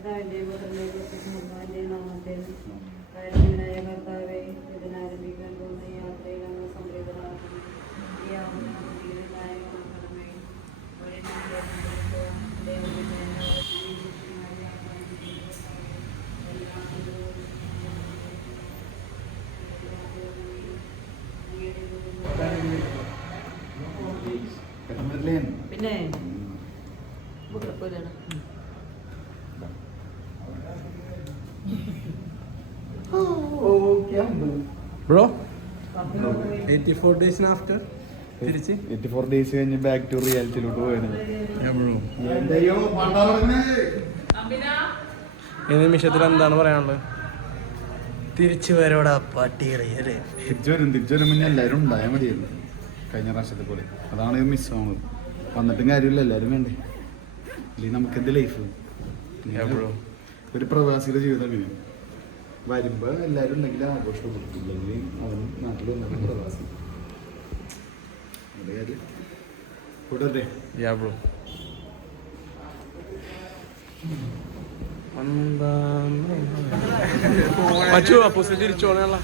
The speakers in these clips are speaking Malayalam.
പിതാവിന്റെയും പുത്രന്റെയും പരിശുദ്ധാത്മാവിന്റെയും നാമത്തിൽ കാരുണ്യനായ കർത്താവേ, ഇതിനാരംഭിക്കാൻ പോകുന്ന ഈ യാത്രയിൽ അങ്ങ് സംപ്രീതനാകുന്നു. ഈ ആത്മീയനായ കടമേ പിന്നെ ബ്രോ 84 days after തിരിച്ച് 84 days കഴിഞ്ഞ് ബാക്ക് ടു റിയാലിറ്റിയിലോട്ട് പോയത്. ഈ നിമിഷത്തിൽ എന്താണ് പറയാനുള്ളത്? തിരിച്ചു വരോടാ പട്ടികളെ അല്ലേ? തിരിച്ചു വരും മുന്നേ എല്ലാവരും ഉണ്ടായാൽ മതിയായിരുന്നു കഴിഞ്ഞ പ്രാവശ്യത്തെ പോലെ. അതാണ് മിസ്സാവുന്നത്. വന്നിട്ടും കാര്യമില്ല, എല്ലാവരും വേണ്ടേ? അല്ലെങ്കിൽ നമുക്കെന്ത് ലൈഫ്? ഒരു പ്രവാസിയുടെ ജീവിതം അങ്ങനെയാണ്. വരുമ്പോൾ എല്ലാവരും ഉണ്ടെങ്കിൽ ആഘോഷപ്പെടും, ഇല്ലെങ്കിൽ അവൻ നാട്ടിൽ വന്നിട്ട് പ്രവാസി. അത് കാര്യം കൂടല്ലേ? തിരിച്ചോണല്ല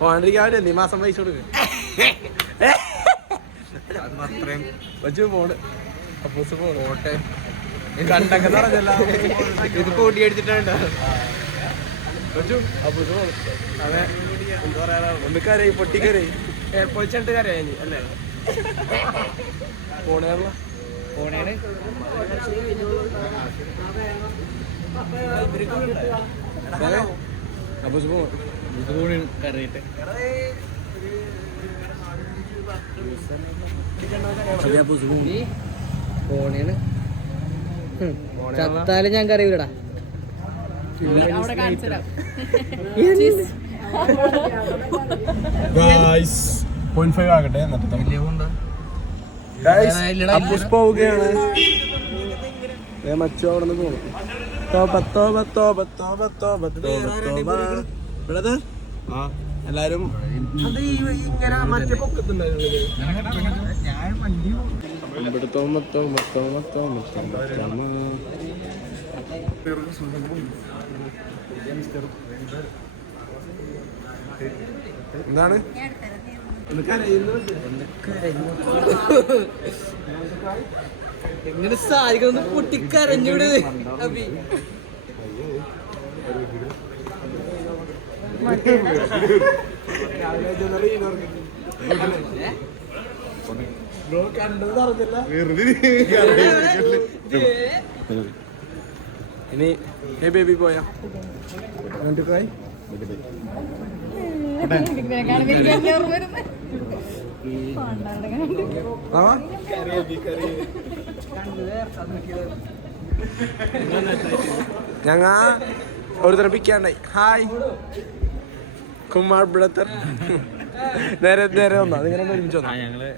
പോകാണ്ടിരിക്കാൻ നീ മാസം പൈസ കൊടുക്ക്. പോണ് അപ്പൂസ് പോട്ടെ കണ്ടൊക്കെ പറഞ്ഞല്ല ഇത് കൂട്ടി അടിച്ചിട്ടുണ്ട്. അപ്പൂസ് പോണു. അതെ എന്താ പറയാ, ഒന്ന് കരയി പൊട്ടിക്കരയി എയർപോർട്ട് കരയാനി അല്ലേ? പോണേള്ള പോണേണ് അപ്പൂസ് പോണു കരയിട്ട് ഫോണേണ് ചത്താലും ഞാൻ കറിയൂടാ. ആകട്ടെ പോവുകയാണ്. മറ്റു അവിടെ നിന്ന് പോകണം. എല്ലാരും മറ്റേ എന്താണ് എങ്ങനെ സാരിക്കൊന്ന് പൊട്ടിക്കരഞ്ഞൂടെ അബി? ഇനി ബേബി പോയാ ഞങ്ങ ഒരുത്തരം പിക്കാണ്ടായി. Hi Kumar brother. നേരെ നേരെ വന്നാ അതിങ്ങനെ ഒരുമിച്ച് വന്നാ ഞങ്ങള്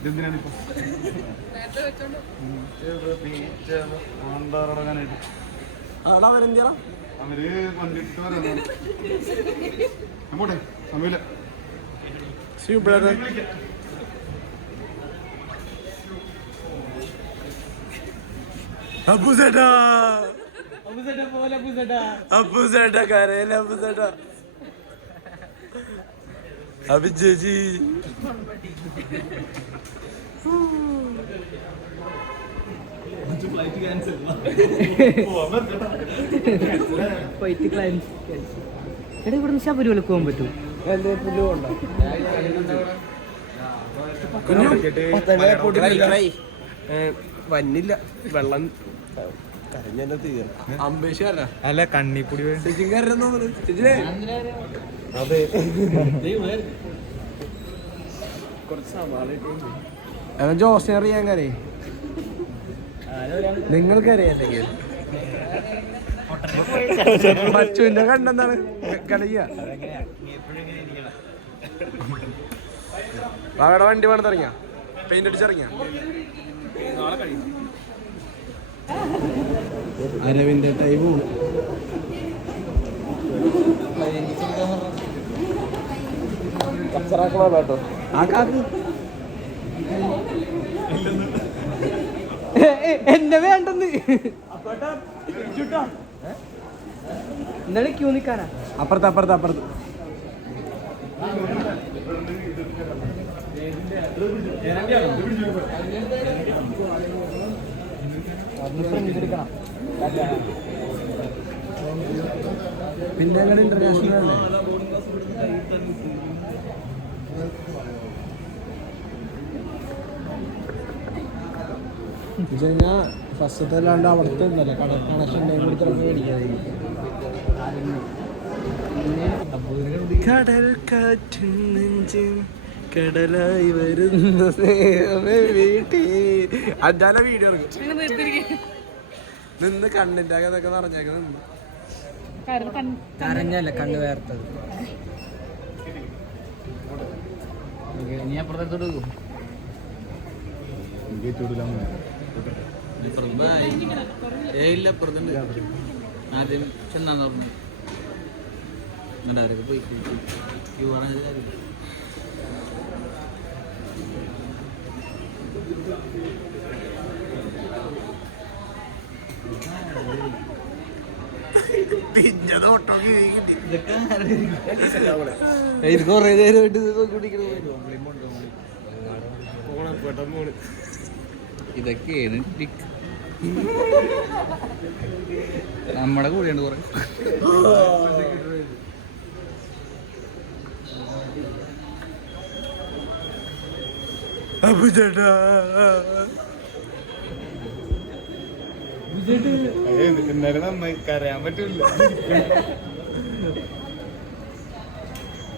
ഇതെന്തിനാണിപ്പോ അവരെന്തിയാ അവര് വന്നിട്ട് വരാൻ പോട്ടെ സമയമില്ല. അപ്പുസേട്ടാ അപ്പുസേട്ടാ കരയില അപ്പുസേട്ടാ അഭി ചേച്ചി എടാ ഇവിടുന്ന് ശബരിമലക്ക് പോകാൻ പറ്റും? വന്നില്ല വെള്ളം കരഞ്ഞെന്നെ തീർന്നു. അമ്പേശ്വര അല്ല കണ്ണിപ്പൊടി അതെ ജോസിനെ അറിയാൻ കരേ നിങ്ങൾക്കറിയാം എന്തെങ്കിലും മച്ചുവിന്റെ കണ്ടെന്താണ് കലയ്യ അവിടെ വണ്ടി വേണം ഇറങ്ങിയ പെയിന്റ് അടിച്ചിറങ്ങിയ അരവിന്റെ ടൈമും കേട്ടോ ആ കാക്ക് എന്നെ വേണ്ടെന്ന് എന്താണ് ക്യൂ നിക്കാനാ? അപ്പുറത്ത് പിന്നെ അങ്ങനെ ഇന്റർനാഷണൽ അല്ലേ? ഫസ്റ്റത്തെ അല്ലാണ്ട് അവിടുത്തെ ഉണ്ടല്ലോ കണക്ഷൻ കടൽ കാറ്റും നെഞ്ചും കടലായി വരുന്ന വീട്ടിൽ അഞ്ചാല വീഡിയോ നിന്ന് കണ്ണിന്റെ അതൊക്കെ നിറഞ്ഞേക്ക നിന്ന് കരഞ്ഞല്ല കണ്ണ് വേർത്തത്. നീ അപ്പുറത്തോട്ട് ഇല്ല അപ്പുറത്തുണ്ട് ആദ്യം ചെന്നാന്ന് പറഞ്ഞു എന്നിട്ട് പോയി പറഞ്ഞ കാര്യം ഇത് കൊറേ നേരമായിട്ട് ഇതൊക്കെയാണ് നമ്മുടെ കൂടെയുണ്ട് കുറെ ചേട്ടാ എന്നാലും നന്നായി കരയാൻ പറ്റൂല.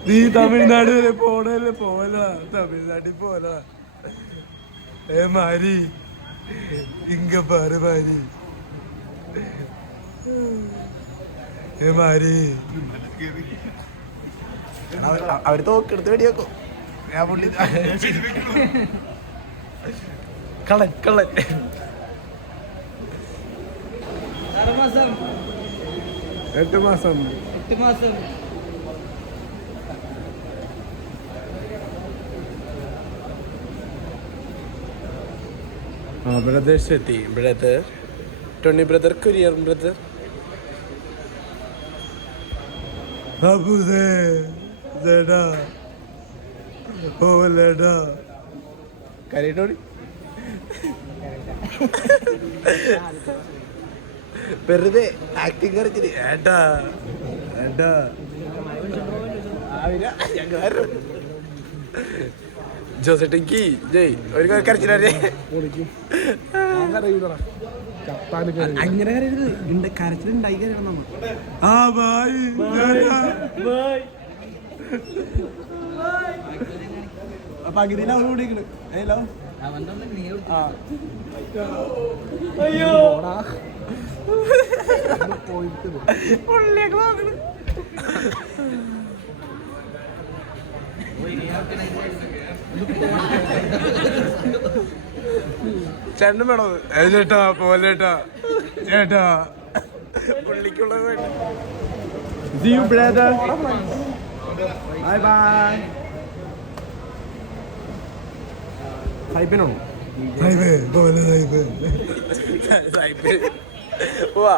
നീ തമിഴ്നാട് വരെ പോവല തമിഴ്നാട്ടിൽ പോവല മാരി ഇങ്ക പാറ് മാരി മാരി അവര് തോക്കെടുത്ത് വെടിയാക്കോ ഞാൻ പുള്ളി കള്ളൻ 8 മാസം ബ്രദേഴ്സ് എത്തി. ബ്രദർ ടോണി ബ്രദർ കുര്യർ ബ്രദർ കരയിട്ടോടി വെറുതെ ആക്ടിങ് കളിച്ചിട്ട് ഏട്ടാ ജോസേട്ടൻക്ക് ജയ് ഒരു കരച്ചില്ലേ അങ്ങനെ കരയരുത്. കരച്ചിലുണ്ടായി കരയണം നമ്മ. ആ ബായ് പകുതിയിൽ അവർ കൂടിക്കണ്. ഹലോ അയ്യോ ചേട്ടൻ വേണോ ചേട്ടാ പോലേട്ടാ ചേട്ടാ പുള്ളിക്കുള്ളത് വേണ്ട. Bye bye. സായിപ്പിനോ സായിപ്പ് പോലെ സായിപ്പ് പോവാ.